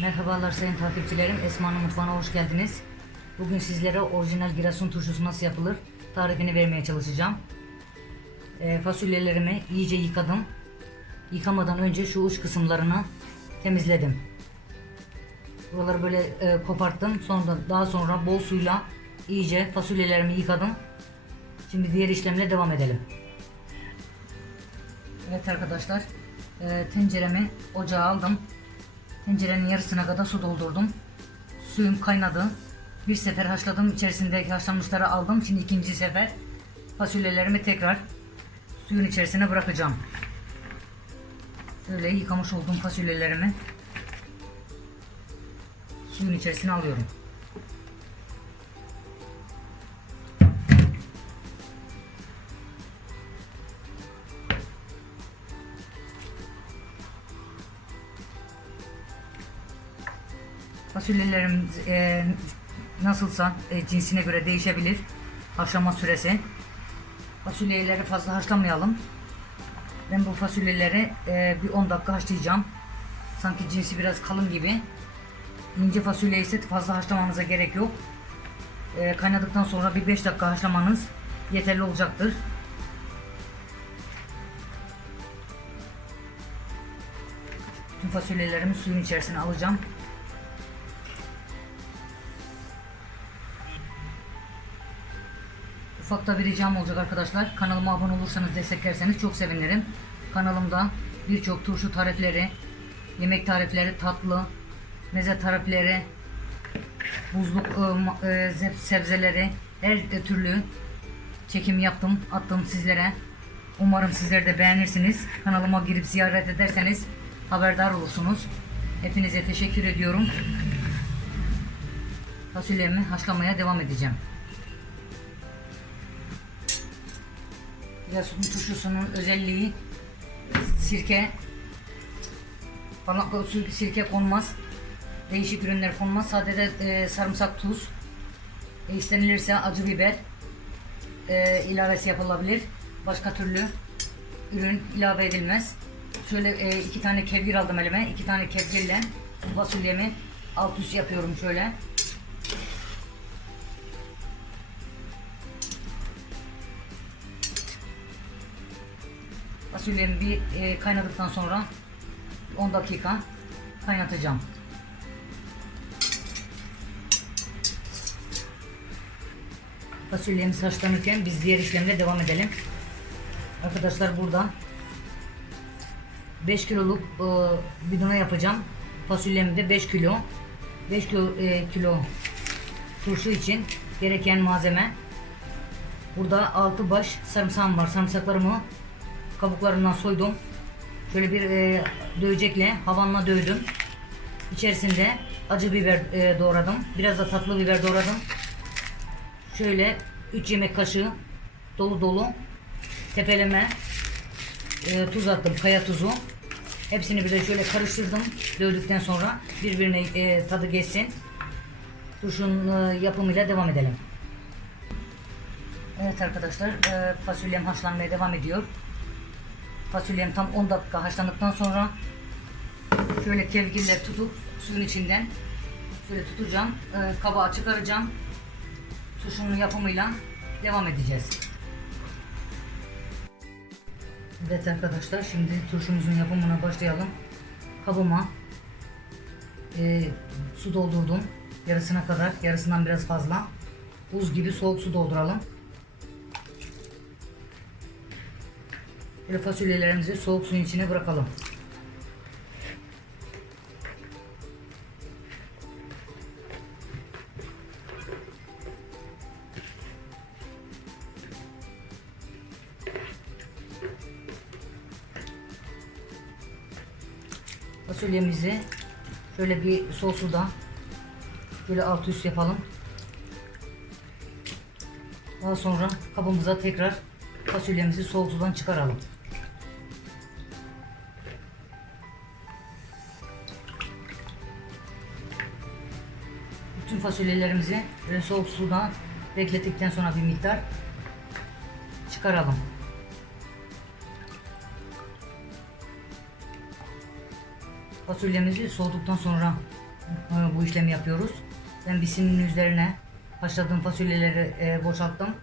Merhabalar sayın takipçilerim. Esma'nın mutfağına hoş geldiniz. Bugün sizlere orijinal Giresun turşusu nasıl yapılır tarifini vermeye çalışacağım. Ee, fasulyelerimi iyice yıkadım. Yıkamadan önce şu uç kısımlarını temizledim. Buraları böyle e, koparttım. Sonra daha sonra bol suyla iyice fasulyelerimi yıkadım. Şimdi diğer işlemle devam edelim. Evet arkadaşlar, e, tenceremi ocağa aldım. Tencerenin yarısına kadar su doldurdum. Suyum kaynadı. Bir sefer haşladım. İçerisindeki haşlanmışları aldım. Şimdi ikinci sefer fasulyelerimi tekrar suyun içerisine bırakacağım. Şöyle yıkamış olduğum fasulyelerimi suyun içerisine alıyorum. Fasulyelerim e, nasılsa e, cinsine göre değişebilir. Haşlama süresi. Fasulyeleri fazla haşlamayalım. Ben bu fasulyeleri e, bir 10 dakika haşlayacağım. Sanki cinsi biraz kalın gibi. İnce fasulye ise fazla haşlamanıza gerek yok. E, kaynadıktan sonra bir 5 dakika haşlamanız yeterli olacaktır. Tüm fasulyelerimi suyun içerisine alacağım. Ufak da bir ricam olacak arkadaşlar. Kanalıma abone olursanız desteklerseniz çok sevinirim. Kanalımda birçok turşu tarifleri, yemek tarifleri, tatlı, meze tarifleri, buzluk e, e, sebzeleri, her türlü çekim yaptım, attım sizlere. Umarım sizler de beğenirsiniz. Kanalıma girip ziyaret ederseniz haberdar olursunuz. Hepinize teşekkür ediyorum. Fasulyemi haşlamaya devam edeceğim. Giresun turşusunun özelliği sirke sir- sirke konmaz. Değişik ürünler konmaz. Sadece e, sarımsak, tuz, e, istenilirse acı biber e, ilavesi yapılabilir. Başka türlü ürün ilave edilmez. Şöyle e, iki tane kevgir aldım elime. iki tane kevgirle fasulyemi alt üst yapıyorum şöyle. Fasulyemi bir e, kaynadıktan sonra 10 dakika kaynatacağım. Fasulyemiz haşlanırken biz diğer işlemle devam edelim. Arkadaşlar burada 5 kiloluk e, bidona yapacağım. Fasulyemi de 5 kilo. 5 kilo, e, kilo turşu için gereken malzeme Burada 6 baş sarımsağım var. Sarımsaklarımı kabuklarından soydum. Şöyle bir e, dövecekle havanla dövdüm. İçerisinde acı biber e, doğradım. Biraz da tatlı biber doğradım. Şöyle 3 yemek kaşığı dolu dolu tepeleme e, tuz attım. Kaya tuzu. Hepsini bir de şöyle karıştırdım. Dövdükten sonra birbirine e, tadı geçsin. Turşunun e, yapımıyla devam edelim. Evet arkadaşlar e, fasulyem haşlanmaya devam ediyor. Fasulyem tam 10 dakika haşlandıktan sonra şöyle kevgirle tutup suyun içinden şöyle tutacağım. E, kabağı çıkaracağım. Turşunun yapımıyla devam edeceğiz. Evet arkadaşlar şimdi turşumuzun yapımına başlayalım. Kabıma e, su doldurdum. Yarısına kadar, yarısından biraz fazla. Buz gibi soğuk su dolduralım. Böyle fasulyelerimizi soğuk suyun içine bırakalım. Fasulyemizi şöyle bir soğuk suda böyle alt üst yapalım. Daha sonra kabımıza tekrar fasulyemizi soğuk sudan çıkaralım. Bütün fasulyelerimizi böyle soğuk sudan beklettikten sonra bir miktar çıkaralım. Fasulyemizi soğuduktan sonra e, bu işlemi yapıyoruz. Ben bir sinin üzerine haşladığım fasulyeleri e, boşalttım.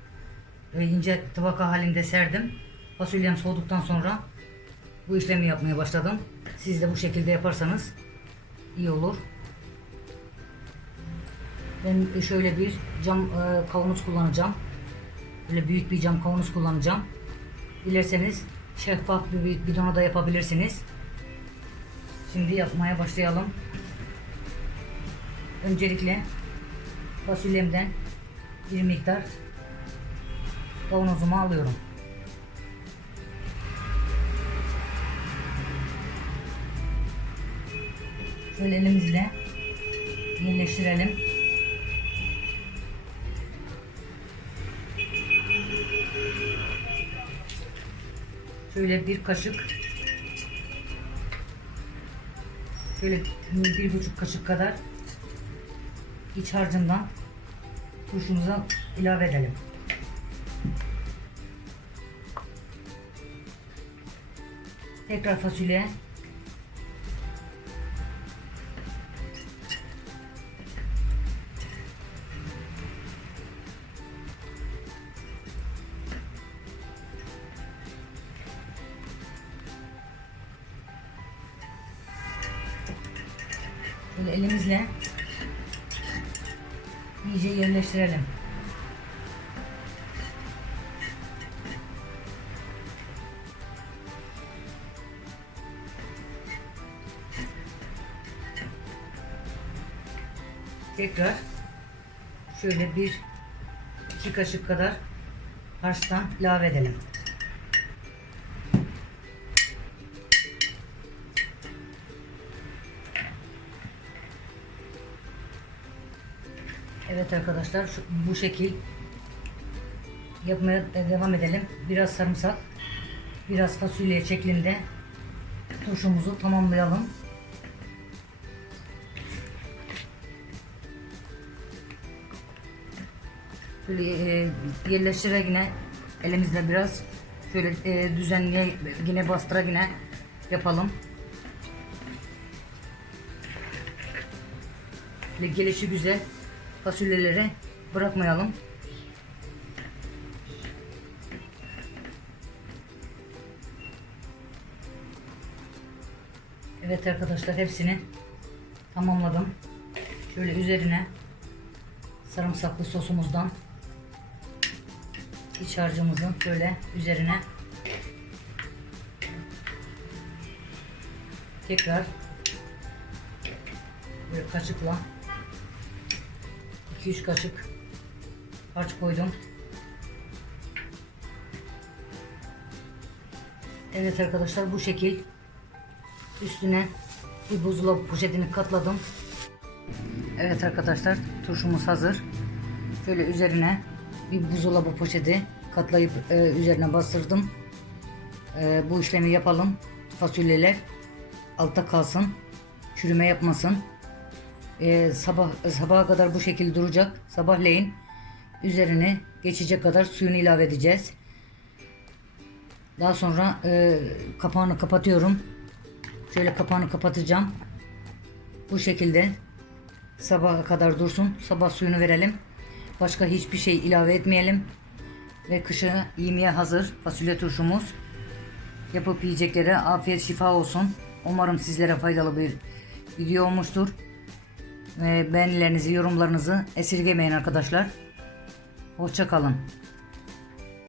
İnce tabaka halinde serdim. Fasulyem soğuduktan sonra bu işlemi yapmaya başladım. Siz de bu şekilde yaparsanız iyi olur. Ben şöyle bir cam e, kavanoz kullanacağım. Böyle büyük bir cam kavanoz kullanacağım. Dilerseniz şeffaf bir bidona da yapabilirsiniz. Şimdi yapmaya başlayalım. Öncelikle fasulyemden bir miktar kavanozuma alıyorum. Şöyle elimizle yerleştirelim. Şöyle bir kaşık şöyle bir buçuk kaşık kadar iç harcından turşumuza ilave edelim. Tekrar fasulye Böyle elimizle iyice yerleştirelim. Tekrar şöyle bir iki kaşık kadar harçtan ilave edelim. Evet arkadaşlar şu, bu şekil yapmaya devam edelim. Biraz sarımsak, biraz fasulye şeklinde turşumuzu tamamlayalım. Böyle e, yerleştire yine elimizle biraz şöyle e, düzenliye yine bastıra yine yapalım. Böyle gelişi güzel fasulyeleri bırakmayalım. Evet arkadaşlar hepsini tamamladım. Şöyle üzerine sarımsaklı sosumuzdan iç harcımızın şöyle üzerine tekrar böyle kaşıkla 2-3 kaşık harç koydum. Evet arkadaşlar bu şekil üstüne bir buzdolabı poşetini katladım. Evet arkadaşlar turşumuz hazır. Şöyle üzerine bir buzdolabı poşeti katlayıp e, üzerine bastırdım. E, bu işlemi yapalım. Fasulyeler altta kalsın. Çürüme yapmasın. E, sabah sabaha kadar bu şekilde duracak. Sabahleyin üzerine geçecek kadar suyunu ilave edeceğiz. Daha sonra e, kapağını kapatıyorum. Şöyle kapağını kapatacağım. Bu şekilde sabaha kadar dursun. Sabah suyunu verelim. Başka hiçbir şey ilave etmeyelim. Ve kışa yemeye hazır fasulye turşumuz. Yapıp yiyeceklere afiyet şifa olsun. Umarım sizlere faydalı bir video olmuştur. Ve beğenilerinizi, yorumlarınızı esirgemeyin arkadaşlar. Hoşça kalın.